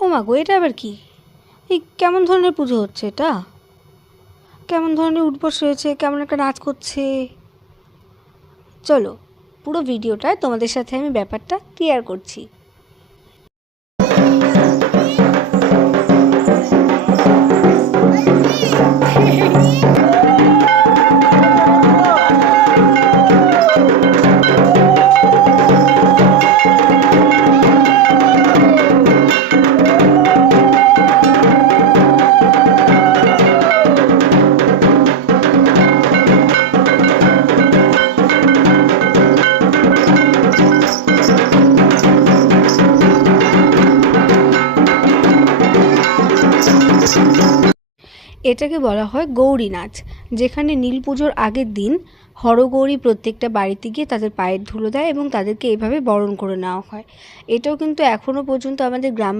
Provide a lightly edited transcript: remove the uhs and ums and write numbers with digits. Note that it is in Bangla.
ও মা গো, এটা আবার কি? এই কেমন ধরনের পুজো হচ্ছে এটা? কেমন ধরনের উঠবস হয়েছে, কেমন একটা নাচ করছে। চলো পুরো ভিডিওটায় তোমাদের সাথে আমি ব্যাপারটা ক্লিয়ার করছি। এটাকে বলা হয় গৌরী নাচ, যেখানে নীল পুজোর আগের দিন হরগৌরী প্রত্যেকটা বাড়িতে গিয়ে তাদের পায়ের ধুলো দেয় এবং তাদেরকে এইভাবে বরণ করে নেওয়া হয়। এটাও কিন্তু এখনও পর্যন্ত আমাদের গ্রাম